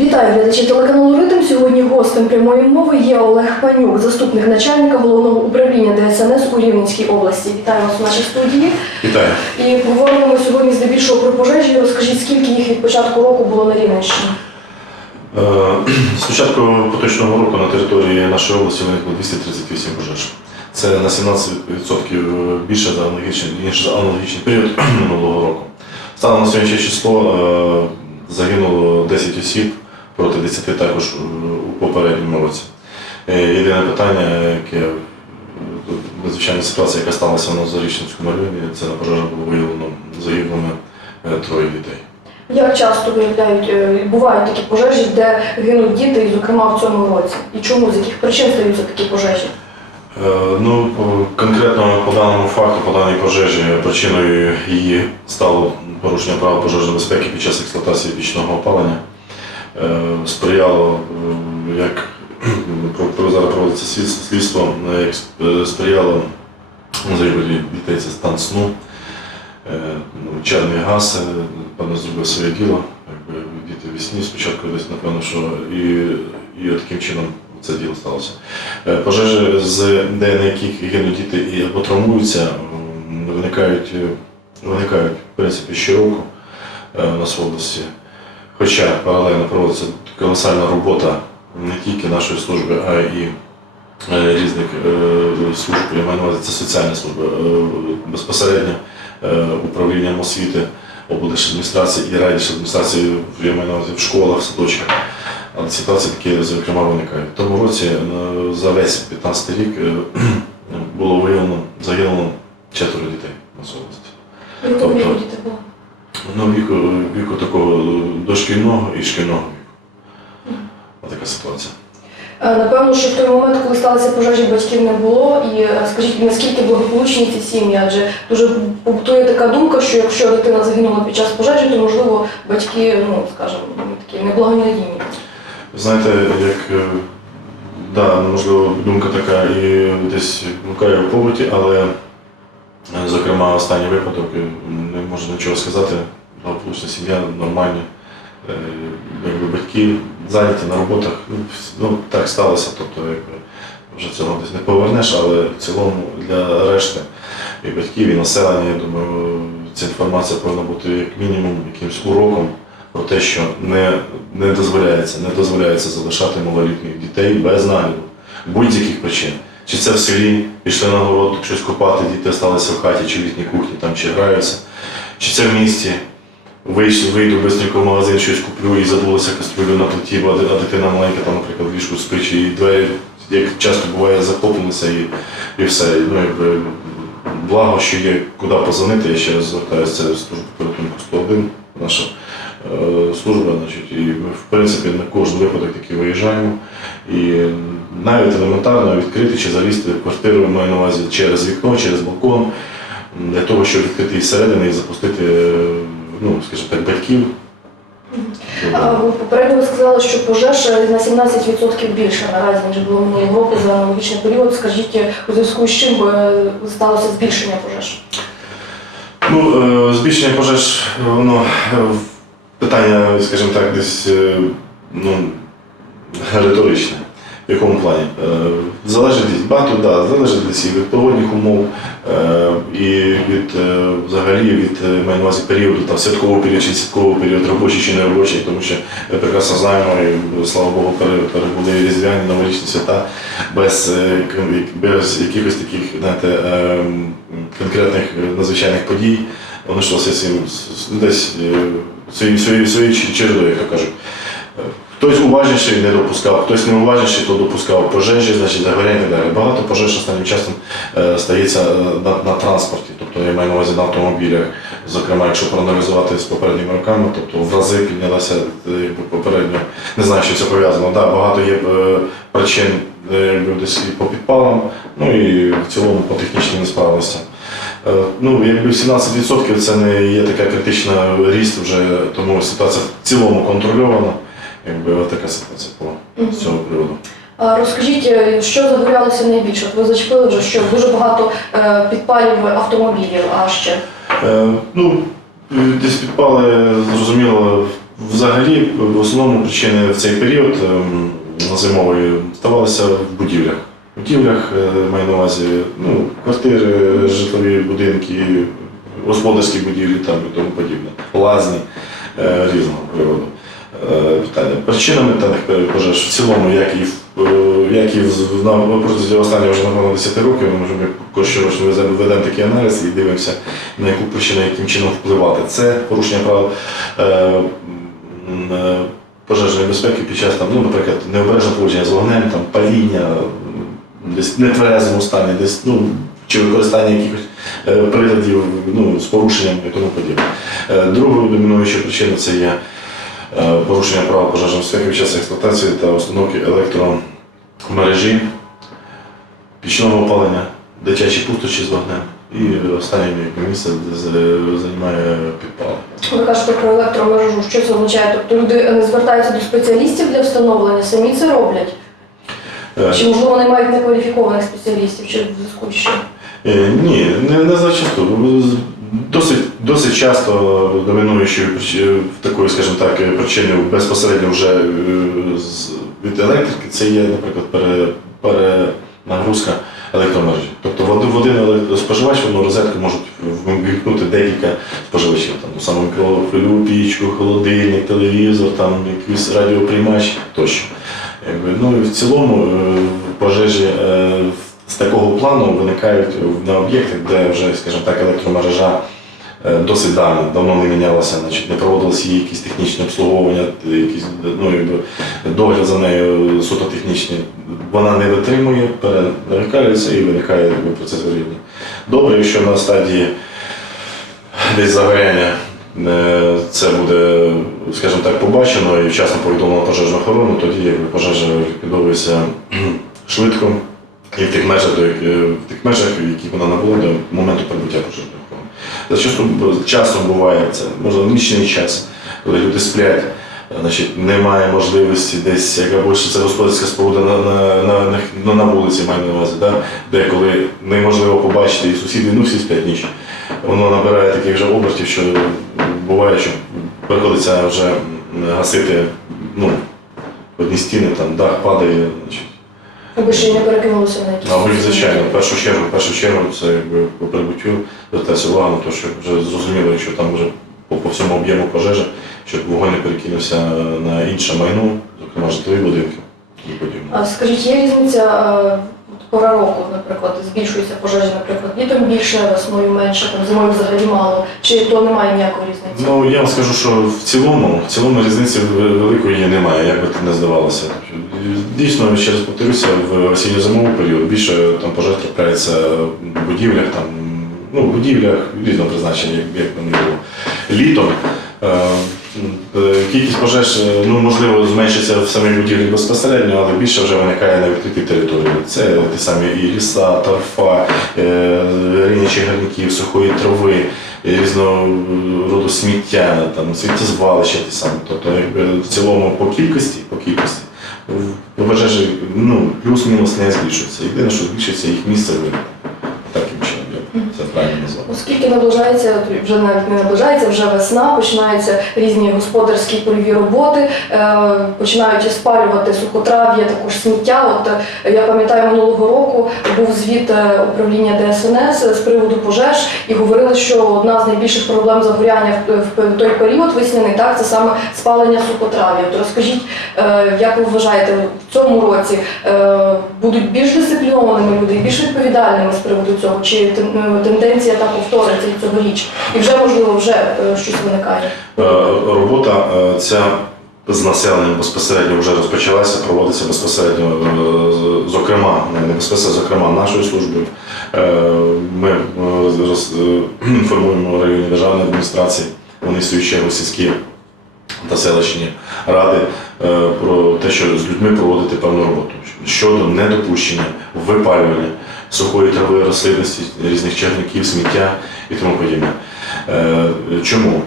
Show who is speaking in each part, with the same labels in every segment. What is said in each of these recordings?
Speaker 1: Вітаю глядачі телеканалу Ритм. Сьогодні гостем прямої мови є Олег Панюк, заступник начальника головного управління ДСНС у Рівненській області. Вітаю вас у нашій студії.
Speaker 2: Вітаю.
Speaker 1: І поговоримо ми сьогодні здебільшого про пожежі. Розкажіть, скільки їх від початку року було на Рівненщині?
Speaker 2: Е, З початку поточного року на території нашої області виникло 238 пожеж. Це на 17% більше за аналогічний, ніж за аналогічний період минулого року. Станом на сьогоднішнє число е, загинуло 10 осіб проти 10 також е, у попередньому році. Е, Єдине питання, яке е, надзвичайна ситуація, яка сталася у нас за районі, це на пожежах було виявлено загиблими троє дітей.
Speaker 1: Як часто виявляють, бувають такі пожежі, де гинуть діти, і зокрема в цьому році? І чому, з яких причин стаються такі пожежі?
Speaker 2: Ну, конкретно по даному факту, по даній пожежі, причиною її стало порушення правил пожежної безпеки під час експлуатації пічного опалення. Е, Сприяло, е, як про- зараз проводиться слідство, е, як сприяло загибелі дітей це стан сну. Ну, газ, е, певно, зробив своє діло. Якби діти в вісні спочатку десь, напевно, що і, і таким чином це діло сталося. Пожежі, з де на яких гинуть діти або травмуються, виникають, виникають в принципі щороку у області. Хоча паралельно проводиться колосальна робота не тільки нашої служби, а й е, різних е, служб, я маю на увазі, це соціальні служби, е, безпосередньо управлінням освіти, облдержадміністрації і райдержадміністрації, я маю на увазі в школах, в садочках. Але ситуації такі, зокрема, виникають. В тому році за весь 15 рік було виявлено, загинуло четверо дітей на.
Speaker 1: Якого
Speaker 2: Тобто- Ну, віку, віку такого дошкільного і шкільного віку. Ось така ситуація.
Speaker 1: Е, Напевно, що в той момент, коли сталися пожежі, батьків не було. І е, скажіть, наскільки благополучні ці сім'ї? Адже дуже побутує така думка, що якщо дитина загинула під час пожежі, то можливо батьки, ну скажімо, такі неблагонадійні.
Speaker 2: Знаєте, як е, да, можливо, думка така і десь блукає в побуті, але, зокрема, останній випадок е, не можу нічого сказати. Благополучна сім'я, нормальні. Е, Якби батьки зайняті на роботах, ну, ну так сталося, тобто якби, вже цього десь не повернеш, але в цілому для решти і батьків, і населення, я думаю, ця інформація повинна бути як мінімум якимось уроком про те, що не, не дозволяється, не дозволяється залишати малолітніх дітей без нагляду, будь-яких причин. Чи це в селі пішли на город, щось купати, діти залишилися в хаті, чи в літній кухні, там чи граються, чи це в місті. Вийшов, вийду швидко в магазин, щось куплю і забулося кастрюлю на плиті, а дитина маленька, там, наприклад, в ліжку спить, і двері, як часто буває, захопилися і, і все. Ну, якби, благо, що є куди позвонити, я ще раз звертаюся, це служба порятунку 101, наша е, служба, значить, і ми, в принципі, на кожен випадок такий виїжджаємо. І навіть елементарно відкрити чи залізти в квартиру, я маю на увазі через вікно, через балкон, для того, щоб відкрити її зсередини і запустити, ну, скажімо так, батьків.
Speaker 1: Попередньо ви сказали, що пожеж на 17% більше наразі, ніж було минулого року за аналогічний період. Скажіть, у зв'язку з чим е, сталося збільшення пожеж?
Speaker 2: Ну, е, збільшення пожеж, воно е, питання, скажімо так, десь ну, риторичне. Якому плані? Е, Залежить від багато, да, залежить десь і від погодних умов, е, і від е, взагалі від маю на увазі періоду, там святкового періоду чи святкового періоду, робочий чи не робочий, тому що прекрасно знаємо, і слава Богу, перебули різдвяні новорічні свята без, без якихось таких знаєте, конкретних надзвичайних подій. Вони ж десь своєю своєю чередою, як кажуть. Хтось уважніший не допускав, хтось не уважніший, то допускав пожежі, значить загоряння і так далі. Багато пожеж останнім часом е, стається е, на, на транспорті, тобто я маю на увазі на автомобілях. Зокрема, якщо проаналізувати з попередніми роками, тобто в рази піднялася е, попередньо, не знаю, що це пов'язано. Да, багато є е, причин е, десь і по підпалам, ну і в цілому по технічним несправностям. Е, Ну, якби 17% це не є така критична ріст вже, тому ситуація в цілому контрольована. Якби от така ситуація була з цього приводу.
Speaker 1: А Розкажіть, е, що загорялося найбільше? От ви зачепили вже, що дуже багато е, підпалів автомобілів, а ще
Speaker 2: Е, ну, десь підпали, зрозуміло, Взагалі, в основному причини в цей період ем, зимовий ставалися в будівлях. В будівлях е, маю на увазі ну, квартири, житлові будинки, господарські будівлі там, і тому подібне, лазні е, різного природу. Е, питання. Причинами даних пожеж в цілому, як і, е, як і протязі останніх вже напевно 10 років, ми щороку ведемо ведемо такий аналіз і дивимося, на яку причину, яким чином впливати. Це порушення правил е, пожежної безпеки під час там, ну, наприклад, необережне поводження з вогнем, там, паління, десь нетверезому стані, десь, ну, чи використання якихось приладів ну, з порушенням і тому подібне. Другою домінуючою причиною це є порушення права пожежної безпеки під час експлуатації та установки електромережі, пічного опалення, дитячі пустощі з вогнем. І останнє місце займає підпал.
Speaker 1: Ви кажете про електромережу. Що це означає? Тобто люди не звертаються до спеціалістів для встановлення, самі це роблять?
Speaker 2: Е,
Speaker 1: Чи можливо не мають некваліфікованих спеціалістів, чи в зв'язку з чим?
Speaker 2: Е, Ні, не, не зачасту. Досить, досить часто домінуючою прич- такою, скажімо так, причиною безпосередньо вже е, від електрики це є, наприклад, пере, перенагрузка електромережі. Тобто в один, електроспоживач в одну розетку можуть вмикнути декілька споживачів. Там, ну, саме пічку, холодильник, телевізор, там, якийсь радіоприймач тощо. Ну і в цілому е, пожежі е, з такого плану виникають на об'єктах, де вже, скажімо так, електромережа е, досить давно, давно не мінялася, значить, не проводилися її якісь технічні обслуговування, якісь ну, якби, догляд за нею суто технічний. Вона не витримує, перенавікається і виникає якби, процес горіння. Добре, якщо на стадії десь загоряння е, це буде, скажімо так, побачено і вчасно повідомлено пожежну охорону, тоді пожежа ліквідовується швидко і в тих межах, до е, в тих межах, яких вона набула до моменту прибуття пожежної охорони. Зачасту часом буває це, можливо, нічний час, коли люди сплять. Значить, немає можливості десь, яка більше це господарська споруда на, на, на, на, на вулиці, маю на увазі, да? де коли неможливо побачити і сусіди, ну всі сплять ніч. Воно набирає таких вже обертів, що буває, що приходиться вже гасити ну, одні стіни, там дах падає. Значить.
Speaker 1: Аби ще й не перекинулося на якісь.
Speaker 2: Ну, ви, звичайно, в першу чергу, в першу чергу це якби по прибуттю звертається увагу те, що вже зрозуміло, якщо там вже по, по всьому об'єму пожежа, щоб вогонь не перекинувся на інше майно, зокрема житлові будинки і подібне.
Speaker 1: А скажіть, є різниця е, пора року, наприклад, збільшується пожежі, наприклад, літом більше, весною менше, там зимою взагалі мало, чи то немає ніякої різниці?
Speaker 2: Ну я вам скажу, що в цілому, в цілому різниці великої немає, як би це не здавалося. Дійсно, ще раз повторюся, в осінньо-зимовий період більше там пожеж трапляється в будівлях, там, ну, в будівлях різного призначення, як, би не було. Літом е, кількість пожеж, е, ну, можливо, зменшиться в самій будівлі безпосередньо, але більше вже виникає на відкритій території. Це ті самі і ліса, торфа, е, рінячі гарників, сухої трави, різного роду сміття, там, сміттєзвалища ті самі. Тобто, в цілому по кількості, по кількості пожежі ну, плюс-мінус не збільшується. Єдине, що збільшується їх місце виникнення. Таким чином, я б це правильно назвав.
Speaker 1: Оскільки наближається, вже навіть не наближається, вже весна, починаються різні господарські польові роботи, е, починають спалювати сухотрав'я, також сміття. От е, я пам'ятаю, минулого року був звіт е, управління ДСНС з приводу пожеж, і говорили, що одна з найбільших проблем загоряння в, той період весняний, так це саме спалення сухотрав'я. От розкажіть, як ви вважаєте, в цьому році будуть більш дисциплінованими люди більш відповідальними з приводу цього? Чи е, тенденція та повториться цьогоріч? І вже можливо вже е, щось виникає?
Speaker 2: Е, Робота е, ця з населенням безпосередньо вже розпочалася, проводиться безпосередньо, зокрема, не безпосередньо, зокрема нашою службою. Ми інформуємо районні державної адміністрації, вони свою чергу сільські та селищні ради про те, що з людьми проводити певну роботу щодо недопущення випалювання сухої трави, рослинності, різних черників, сміття і тому подібне. Е, Чому?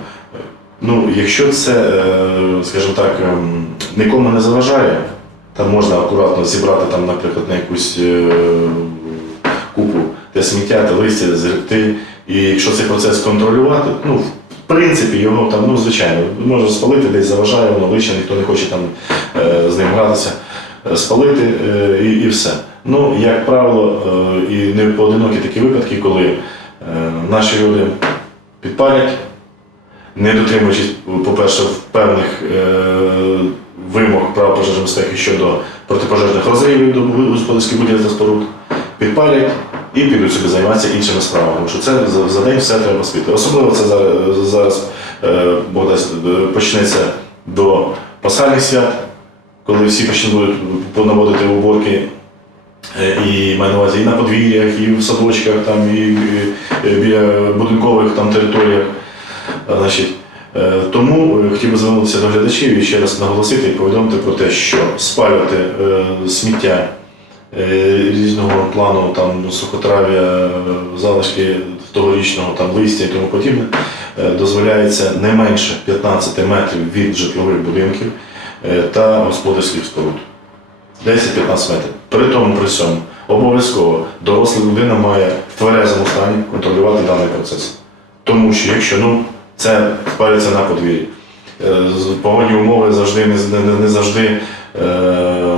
Speaker 2: Ну, якщо це, е, скажімо так, ем, нікому не заважає, там можна акуратно зібрати там, наприклад, на якусь е, купу те сміття, те листя, згребти. І якщо цей процес контролювати, ну, в принципі, його там, ну, звичайно, може спалити, десь заважає, воно лише, ніхто не хоче там з ним гратися, спалити і, і все. Ну, як правило, е, і не поодинокі такі випадки, коли е, наші люди підпалять, не дотримуючись, по-перше, певних е, вимог права пожежної щодо протипожежних розривів до господарських будівель та споруд, підпалять і підуть собі займатися іншими справами. Тому що це за, день все треба спити. Особливо це зараз, зараз почнеться до пасхальних свят, коли всі почнуть будуть понаводити уборки і маю на увазі і на подвір'ях, і в садочках, там, і, біля будинкових там, територіях. Значить, е, тому е, хотів би звернутися до глядачів і ще раз наголосити і повідомити про те, що спалювати е, сміття е, різного плану, там, сухотрав'я, е, залишки тогорічного там, листя і тому подібне, е, дозволяється не менше 15 метрів від житлових будинків е, та господарських споруд. 10-15 метрів. При тому при цьому обов'язково доросла людина має в тверезому стані контролювати даний процес. Тому що якщо ну, це спалюється на подвір'ї, е, погодні умови завжди не, не, не завжди. Е,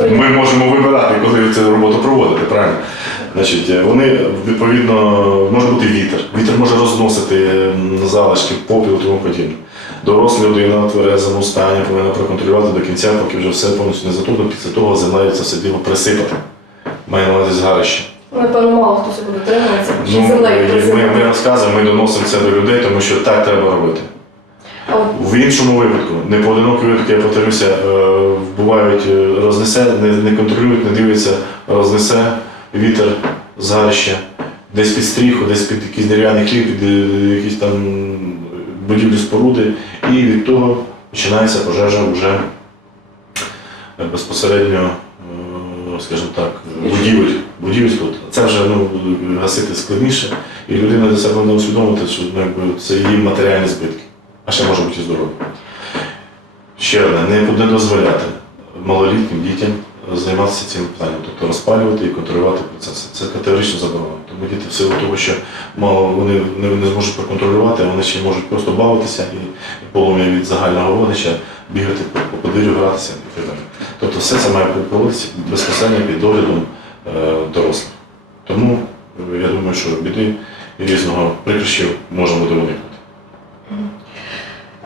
Speaker 2: ми можемо вибирати, коли цю роботу проводити, правильно? Значить, е, вони відповідно може бути вітер. Вітер може розносити залишки, попіл тому подібне. Доросла людина в тверезому стані повинна проконтролювати до кінця, поки вже все повністю не затугло, після того землею це все діло присипати. Має на увазі згарище.
Speaker 1: Напевно, мало хто себе дотримується, чи
Speaker 2: Ну,
Speaker 1: землею
Speaker 2: ми, ми розказуємо, ми доносимо це до людей, тому що так треба робити. В іншому випадку, не поодинокі випадки, я повторюся, е, бувають, е, рознесе, не, не контролюють, не дивляться, рознесе вітер, згарище, десь під стріху, десь під якийсь дерев'яний хліб, під е, якісь там будівлі споруди, і від того починається пожежа вже е, безпосередньо, е, скажімо так, будівель. будівель тут. Це вже ну, гасити складніше, і людина для себе не усвідомити, що ну, якби, це її матеріальні збитки, а ще може бути і здоров'я. Ще одне, не, не дозволяти малолітнім дітям займатися цим питанням, тобто розпалювати і контролювати процеси. Це категорично заборонено. Діти в силу того, що мало вони не, зможуть проконтролювати, вони ще можуть просто бавитися і, полум'я від загального родича бігати по, по подвір'ю, гратися і так далі. Тобто все це має проводитися безпосередньо під доглядом е, дорослих. Тому е, я думаю, що біди різного прикрищів можна буде уникнути.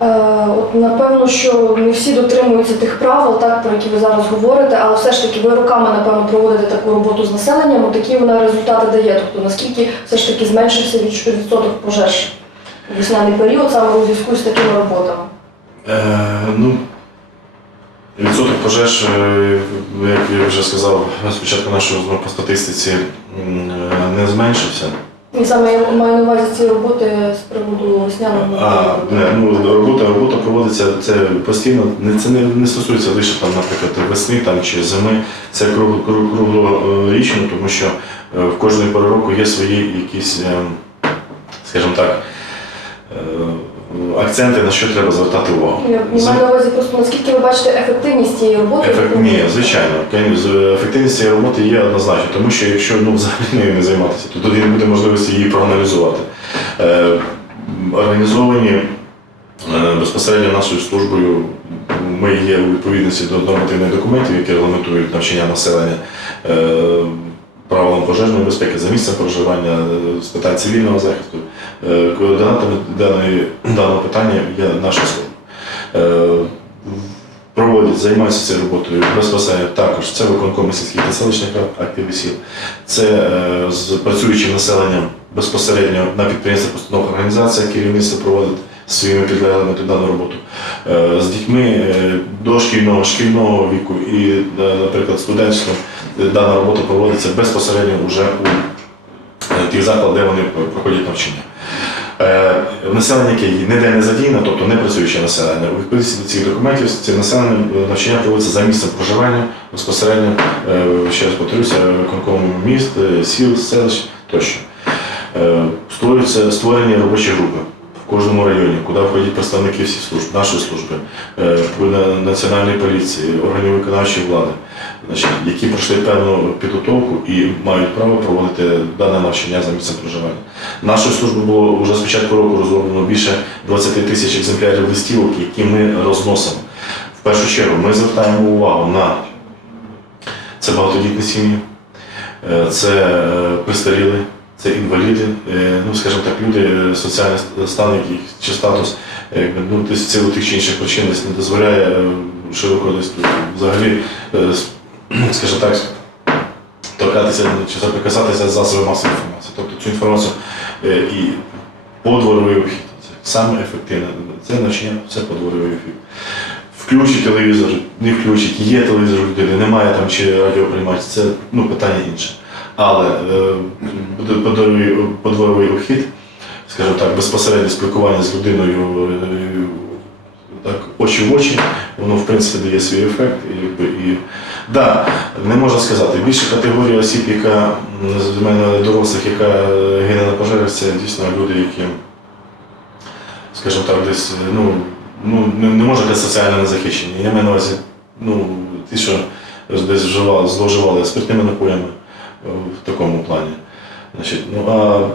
Speaker 1: Е, От напевно, що не всі дотримуються тих правил, так про які ви зараз говорите, але все ж таки ви роками напевно проводите таку роботу з населенням. От які вона результати дає? Тобто наскільки все ж таки зменшився відсоток пожеж у весняний період саме у зв'язку з такими роботами?
Speaker 2: Е, ну, відсоток пожеж, е, як я вже сказав спочатку нашої розмови по статистиці, е, не зменшився.
Speaker 1: І саме я маю на увазі ці роботи з приводу весняного
Speaker 2: А не, ну, робота, робота проводиться це постійно. Не це не, не стосується лише там, наприклад, весни там чи зими. Це круг- круглорічно, тому що е, в кожної пори року є свої якісь, е, скажімо так, е, акценти, на що треба звертати увагу.
Speaker 1: Я маю на увазі просто наскільки ви бачите ефективність цієї роботи?
Speaker 2: Ефект, ні, звичайно. Ефективність цієї роботи є однозначно, тому що якщо ну, взагалі нею не займатися, то тоді не буде можливості її проаналізувати. Е, організовані е, безпосередньо нашою службою, ми є у відповідності до нормативних документів, які регламентують навчання населення. Правилам пожежної безпеки за місцем проживання е, з питань цивільного захисту. Е, Координатором даної, даного питання є наша служба. Е, проводять, займаються цією роботою безпосередньо також. Це виконкоми сільських та селищних активи сіл. Це з працюючим населенням безпосередньо на підприємствах, установах організаціях керівництво проводить своїми підлеглими дану роботу. З дітьми дошкільного, шкільного віку і, наприклад, студентським е, дана робота проводиться безпосередньо вже у е, тих закладах, де вони проходять навчання. Е, Населення, яке ніде не задіяно, тобто не працююче населення, у відповідності до цих документів це населення е, навчання проводиться за місцем проживання безпосередньо, ще раз повторюся, виконкомом міст, сіл, селищ тощо. Створюються створені робочі групи в кожному районі, куди входять представники всіх служб, нашої служби, національної поліції, органів виконавчої влади. Значить, які пройшли певну підготовку і мають право проводити дане навчання за місцем проживання. Нашою службою було вже з початку року розроблено більше 20 тисяч екземплярів листівок, які ми розносимо. В першу чергу ми звертаємо увагу на це багатодітні сім'ї, е, це е, престарілі, це інваліди, е, ну скажімо так, люди, соціальний стан яких чи статус, ну, десь в силу тих чи інших причин десь не дозволяє широко десь взагалі, скажімо так, торкатися чи заприкасатися з засобами масової інформації. Тобто цю інформацію е, і подворовий вихід. Це саме ефективне. Це навчання, це подворовий вихід. Включить телевізор, не включить, є телевізор у людини, немає там чи радіоприймач, це ну, питання інше. Але е, подворовий, вхід, скажімо так, безпосереднє спілкування з людиною е, так, очі в очі, воно в принципі дає свій ефект. І, і, да, не можна сказати, більша категорія осіб, яка з мене дорослих, яка гине на пожежах, це дійсно люди, які, скажімо так, десь ну, ну, не, не можна казати соціально незахищені. Я маю на увазі, ну, ті, що десь вживали, зловживали спиртними напоями в такому плані. Значить, ну, а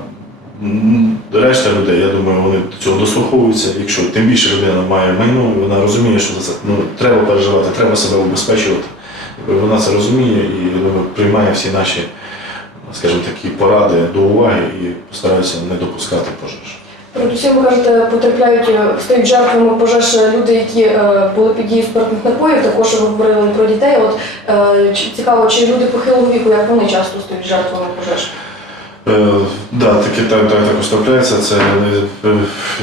Speaker 2: решта людей, я думаю, вони до цього дослуховуються. Якщо тим більше людина має майно, вона розуміє, що це ну, треба переживати, треба себе убезпечувати. Вона це розуміє і приймає всі наші, скажімо, такі поради до уваги і постараються не допускати пожеж.
Speaker 1: Передусім, ви кажете, потрапляють, е, стають жертвами пожеж люди, які е, були під дією спиртних напоїв, також ви говорили про дітей. От е, цікаво, чи люди похилого віку, як вони часто стають жертвами пожеж?
Speaker 2: Е, да, таке так, так, також трапляється. Це е,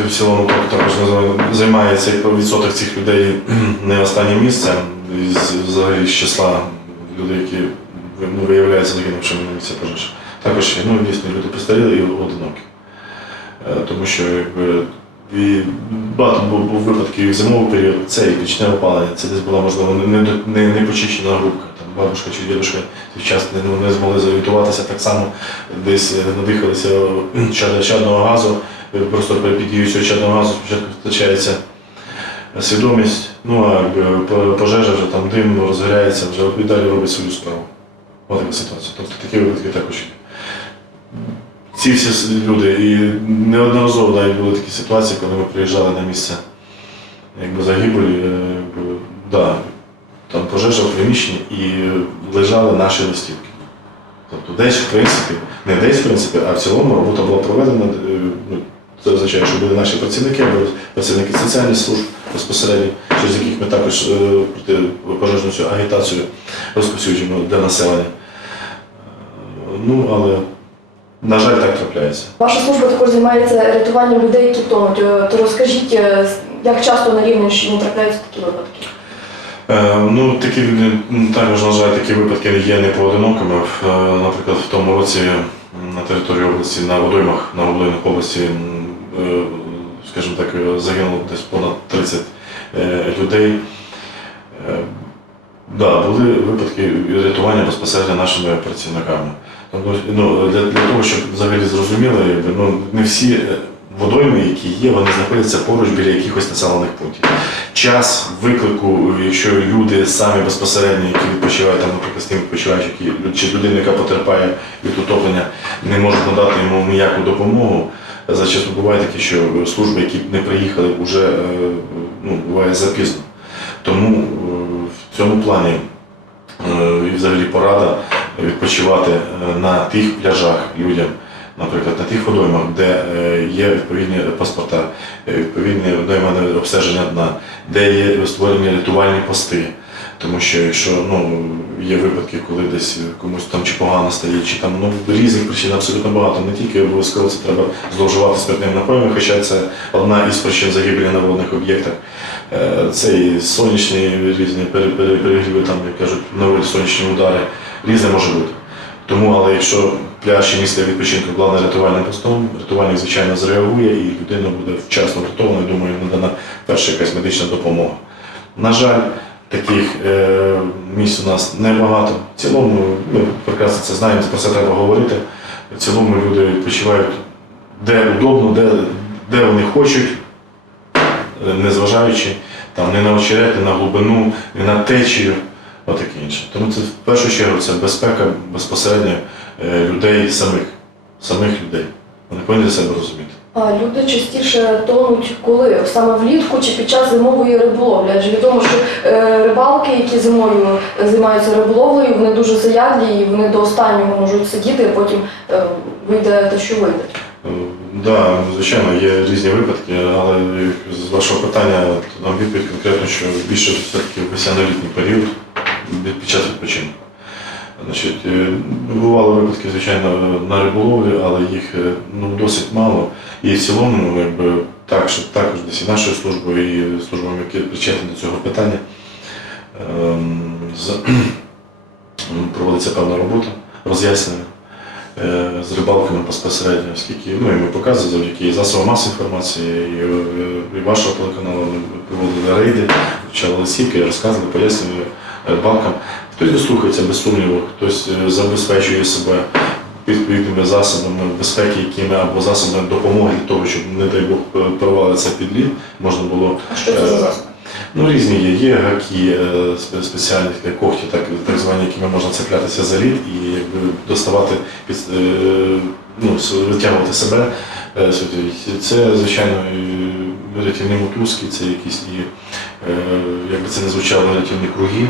Speaker 2: в цілому також називаю- займає цей відсоток цих людей не останнє місце із взагалі з числа людей, які ну, виявляються загинувшими на місці пожежі. Також ну, дійсно люди постаріли і одинокі. Е, Тому що якби, і багато був, випадків зимовий період, це і пічне опалення, це десь була можливо не, не, не, почищена грубка. Там бабушка чи дідушка вчасно не, не змогли зорієнтуватися, так само десь е, надихалися чад- чадного газу, е, просто при під дією цього чадного газу спочатку втрачається свідомість, ну а пожежа вже там дим розгоряється, вже і далі робить свою справу. Ось така ситуація. Тобто такі випадки також є. Ці всі люди, і неодноразово навіть були такі ситуації, коли ми приїжджали на місце якби, загибелі, е, якби, да, там пожежа в приміщенні і лежали наші листівки. Тобто десь, в принципі, не десь, в принципі, а в цілому робота була проведена. е, ну, Це означає, що були наші працівники, працівники соціальних служб безпосередньо, через яких ми також е, проти пожежну цю агітацію розповсюджуємо для населення. Е, Ну, але, на жаль, так трапляється.
Speaker 1: Ваша служба також займається рятуванням людей, які тонуть. Е, То розкажіть, як часто на Рівненщині трапляються такі випадки?
Speaker 2: Е, Ну, такі також, на жаль, такі випадки є не поодинокими. Наприклад, в тому році на території області, на водоймах на Волинах області, е, скажімо так, е, загинуло десь понад 30 е, людей. Е, Да, були випадки рятування безпосередньо нашими працівниками. Тобто, ну, для, для того, щоб взагалі зрозуміли, ну, не всі водойми, які є, вони знаходяться поруч біля якихось населених пунктів. Час виклику, якщо люди самі безпосередньо, які відпочивають, там, наприклад, тим відпочиваючи, чи людина, яка потерпає від утоплення, не можуть надати йому ніяку допомогу. Зачасту буває таке, що служби, які не приїхали, вже е, ну, буває запізно. Тому е, в цьому плані е, і взагалі порада відпочивати е, на тих пляжах людям, наприклад, на тих водоймах, де е, є відповідні паспорта, е, відповідне водоймане обстеження дна, де є створені рятувальні пости. Тому що якщо ну, є випадки, коли десь комусь там чи погано стає, чи там ну, різних причин абсолютно багато. Не тільки обов'язково це треба зловживати спиртними напоями, хоча це одна із причин загибелі на водних об'єктах. Е, Це і сонячні різні пере- пере- перегріви, там, як кажуть, нові сонячні удари, різне може бути. Тому, але якщо пляж і місце відпочинку обладнане рятувальним постом, рятувальник, звичайно, зреагує і людина буде вчасно врятована, думаю, надана перша якась медична допомога. На жаль, таких е, місць у нас небагато. В цілому, ми прекрасно це знаємо, про це треба говорити. В цілому люди відпочивають де удобно, де, де вони хочуть, е, незважаючи там, не на очерет, не на глибину, не на течію. отаке інше. Тому це в першу чергу це безпека безпосередньо е, людей самих, самих людей. Вони повинні себе розуміти.
Speaker 1: Люди частіше тонуть коли? Саме влітку чи під час зимової риболовлі? Адже відомо, що е, рибалки, які зимою е, займаються риболовлею, вони дуже заядлі і вони до останнього можуть сидіти, а потім е, вийде те, що вийде.
Speaker 2: Так, да, звичайно, є різні випадки, але з вашого питання то відповідь конкретно, що більше все-таки весняно-літній період під час відпочинку. Значить, е, бували випадки, звичайно, на риболовлі, але їх е, ну, досить мало. І в цілому, ну, якби, так, що також десь і нашою службою, і службами, які причетні до цього питання, ем, проводиться певна робота роз'яснення е, з рибалками безпосередньо, оскільки ну, і ми показуємо завдяки засобам масової інформації, і, і вашого телеканалу ми проводили рейди, вчали лисівки, розказували, пояснювали рибалкам. Хтось дослухається без сумніву, хтось е, забезпечує себе відповідними засобами безпеки, якими або засобами допомоги для того, щоб, не дай Бог, е, провалитися під лід, можна було
Speaker 1: А що це за засіб?
Speaker 2: Ну, різні є. Є гаки е, спеціальні такі когті, так, так звані, якими можна цеплятися за лід і якби доставати, під, е, ну, витягувати себе. е. Це, звичайно, рятівні мотузки, це якісь і, е, як би це не звучало, рятівні круги,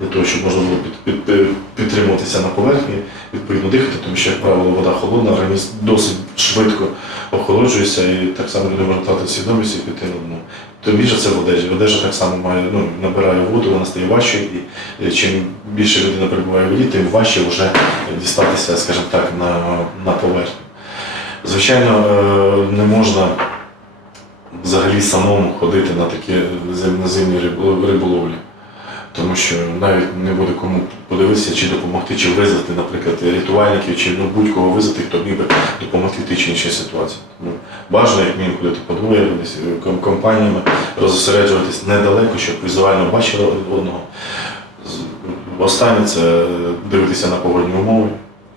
Speaker 2: для того, щоб можна було під, під, під- підтримуватися на поверхні, відповідно дихати, тому що, як правило, вода холодна, організм досить швидко охолоджується і так само люди можуть втратити свідомість і піти на дно. Тим більше це в одежі. Одежа так само має, ну, набирає воду, вона стає важчою, і е, чим більше людина перебуває в воді, тим важче вже дістатися, скажімо так, на, на поверхню. Звичайно, е, не можна взагалі самому ходити на такі на зимні рибо- риболовлі. Тому що навіть не буде кому подивитися, чи допомогти, чи визвати, наприклад, рятувальників, чи ну, будь-кого визвати, хто міг би допомогти в тій чи іншій ситуації. Тому бажано, як мінімум, ходити подвоє, е, компаніями, розосереджуватись недалеко, щоб візуально бачили одного. Останнє це дивитися на погодні умови.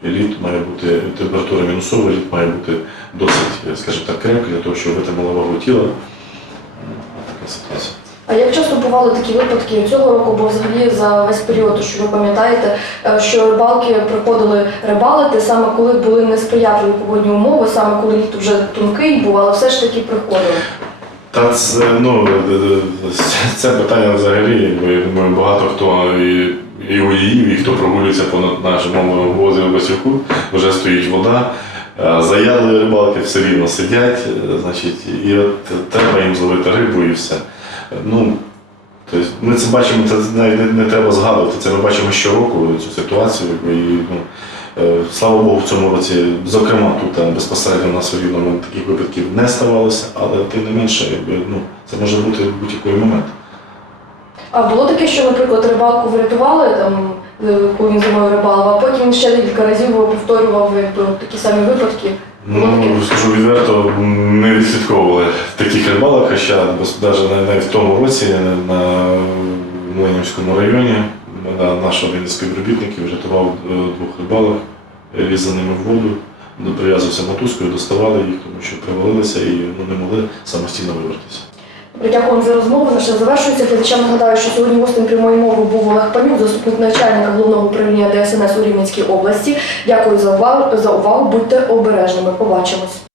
Speaker 2: Лід має бути температура мінусова, лід має бути досить, е, скажімо так, крепкий для того, щоб витримала вагу тіла. Така ситуація.
Speaker 1: А як часто бували такі випадки цього року, бо взагалі за весь період, що ви пам'ятаєте, е, що рибалки приходили рибалити саме коли були несприятливі погодні умови, саме коли лід вже тонкий був, але все ж таки приходили.
Speaker 2: Та це, ну, е, е, це питання взагалі, якби, я думаю, багато хто і, і водіїв, і хто прогулюється понад нашому возі в Басюку, вже стоїть вода. Заядли рибалки все рівно сидять, значить, і от треба їм зловити рибу і все. Ну, тобто ми це бачимо, це навіть не, не треба згадувати. Це ми бачимо щороку цю ситуацію. І, ну, е, слава Богу, в цьому році, зокрема, тут е, безпосередньо нас у таких випадків не ставалося, але тим не менше, ну, це може бути в будь-який момент.
Speaker 1: А було таке, що, наприклад, рибалку врятували там, е, коли він зимою рибалив, а потім ще декілька разів повторював якби, такі самі випадки.
Speaker 2: Ну, скажу відверто, не відслідковували таких рибалок, хоча навіть навіть в тому році на Мленівському районі на- наш один із співробітників врятував е, двох рибалок, віз за ними в воду, прив'язувався мотузкою, доставали їх, тому що привалилися і ну, не могли самостійно вибратися.
Speaker 1: Дякую вам за розмову. Наша завершується. Глядачам нагадаю, що сьогодні гостем прямої мови був Олег Панюк, заступник начальника головного управління ДСНС у Рівненській області. Дякую за увагу. За увагу. Будьте обережними. Побачимось.